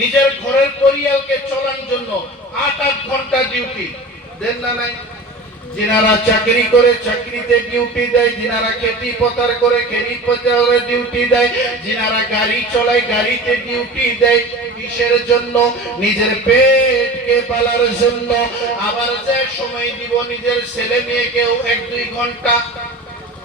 নিজের ঘরের পরিবারকে চলার জন্য 8-8 ঘন্টা ডিউটি দেন না নাই? যিনারা চাকরি করে চাকরিতে ডিউটি দেয়, যিনারা খেতি পথার করে খেতি পথারে ডিউটি দেয়, যিনারা গাড়ি চলায় গাড়িতে ডিউটি দেয়, কিসের জন্য? নিজের পেটকে পালার জন্য। আবার যে সময় দিব নিজের ছেলে মেয়েকেও 1-2 ঘন্টা,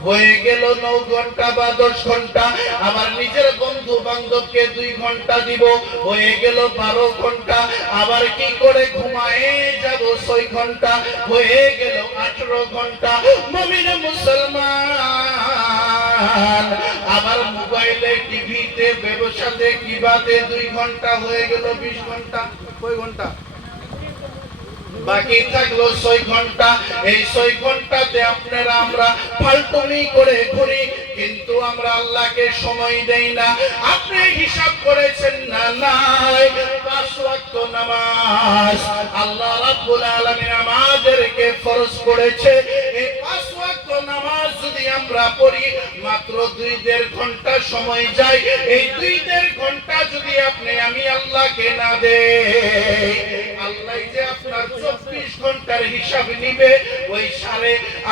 হয়ে গেল 9 ঘন্টা বা 10 ঘন্টা। আবার নিজের বন্ধু বান্ধবকে 2 ঘন্টা দিব, হয়ে গেল 12 ঘন্টা। আবার কি করে ঘুমায়ে যাব 6 ঘন্টা, হয়ে গেল 18 ঘন্টা। মুমিন মুসলমান আবার মোবাইলে টিভিতে ব্যবসাতে কিবাতে 2 ঘন্টা, হয়ে গেল 20 ঘন্টা। কয় ঘন্টা বাকি থাকলো? 6 ঘন্টা। এই 6 ঘন্টাতে আপনারা আমরা ফালতুমি করে ঘুরি, কিন্তু আমরা আল্লাহকে সময় দেই না। আপনি হিসাব করেছেন না? নাই। 5 ওয়াক্ত নামাজ আল্লাহ রাব্বুল আলামিন আমাদেরকে ফরজ করেছে। এই 5 ওয়াক্ত নামাজ যদি আমরা পড়ি, মাত্র 2-1.5 ঘন্টা সময় যায়। এই 2-1.5 ঘন্টা যদি আপনি আমি আল্লাহকে না দেই, আল্লাহ যে আপনার 24 ঘন্টার হিসাব নিবে। ওই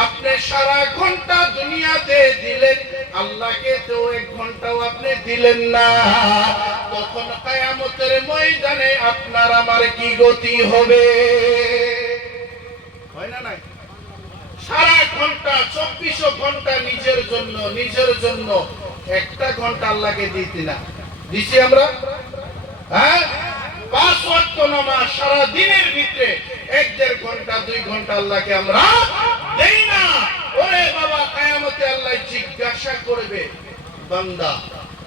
আপনি সারা ঘন্টা দুনিয়াতে দিলেন, আল্লাহকে তো 1 ঘন্টাও আপনি দিলেন না। তখন কিয়ামতের ময়দানে আপনার আমার কি গতি হবে? হয় না নাই? সারা ঘন্টা 24 ঘন্টা নিজের জন্য 1টা ঘন্টা আল্লাহকে দিতে না দিছি আমরা। হ্যাঁ, 5 ওয়াক্ত নামাজ সারা দিনের ভিতরে 1-1.5 ঘন্টা 2 ঘন্টা আল্লাহকে আমরা দেই না। ওরে বাবা, কিয়ামতে আল্লাহ জিজ্ঞাসা করবে, বান্দা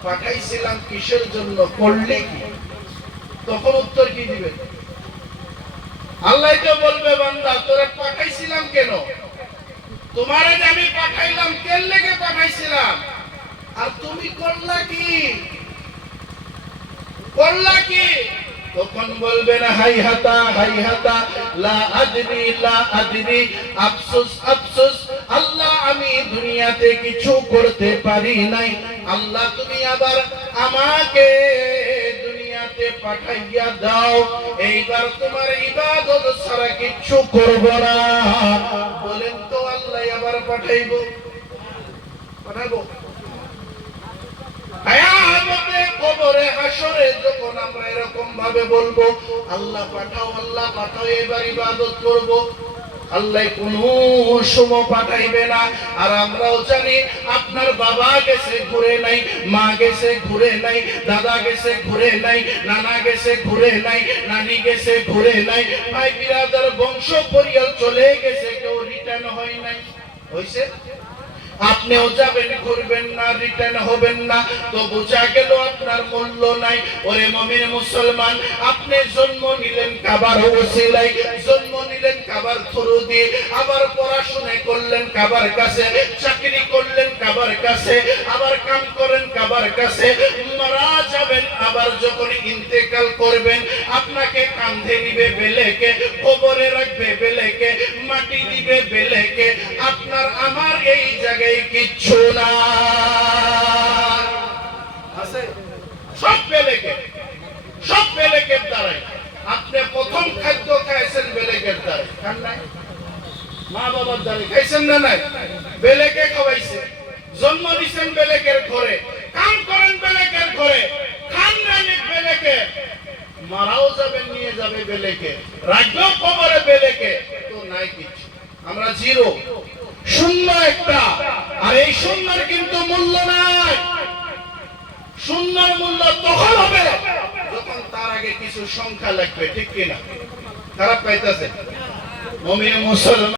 পাঠাইছিলাম কিসের জন্য, করলে কি? তখন উত্তর কি দিবে? আল্লাহ তো বলবে, বান্দা তোরে পাঠাইছিলাম কেন? তোমারে যে আমি পাঠাইলাম কেন লেগে পাঠাইছিলাম, আর তুমি করলা কি? তখন বলবেন হাইহাতা হাইহাতা, লা আদরি, আফসোস আফসোস, আল্লাহ আমি দুনিয়াতে কিছু করতে পারি নাই। আল্লাহ তুমি আবার আমাকে দুনিয়াতে পাঠাইয়া দাও, এইবার তোমার ইবাদত ছাড়া কিছু করব না। বলেন তো আল্লাহ আবার পাঠাইবো? কবরে হাসরে যখন আমরা এরকম ভাবে বলবো, আল্লাহ পাঠাও এবার ইবাদত করব, আল্লাহ কোনো সময় পাঠাইবে না। আর আমরাও জানি আপনার বাবা গেছে ঘুরে নাই, মা গেছে ঘুরে নাই, দাদা গেছে ঘুরে নাই, নানা গেছে ঘুরে নাই, নানি গেছে ঘুরে নাই, ভাই বিরাদার বংশ পরিয়াল চলে গেছে, কেউ রিটার্ন হয় নাই। হইছে? আপনিও যাবেন, ঘুরবেন না, রিটার্ন হবেন না, তো বোঝা গেল আপনার মূল্য নাই। ওরে মুমিন মুসলমান, আপনি জন্ম নিলেন কাবার ওসিলায়, জন্ম নিলেন কাবার থ্রু দিয়ে, আবার পড়াশোনা করলেন কাবার কাছে, চাকরি করলেন কাবার কাছে, আবার কাম করেন কাবার কাছে, মারা যাবেন। আবার যখন ইন্তেকাল করবেন, আপনাকে কাঁধে নিবে বেলেকে, কবরে রাখবে বেলেকে, মাটি দিবে বেলেকে। আপনার আমার এই জায়গায় কিচ্ছু না আছে, সব বেলেকের দ্বারাই। আপনি প্রথম খাদ্য খাইছেন বেলেকের দ্বারাই, খান নাই? মা বাবার দ্বারাই খাইছেন না? নাই, বেলেকে খাওয়াইছে। জন্ম দিচ্ছেন বেলেকের ঘরে, কাম করেন বেলেকের ঘরে, খান রানি বেলেকে, মারাও যাবেন নিয়ে যাবে বেলেকে, রাখবেও কবরে বেলেকে। তো নাই কিছু, আমরা জিরো, শূন্য একটা। আর এই শূন্যের কিন্তু মূল্য নাই। শূন্যের মূল্য তখন হবে যখন তার আগে কিছু সংখ্যা লাগবে, ঠিক কিনা? খারাপ পাইতেছে মুমিন মুসলমান।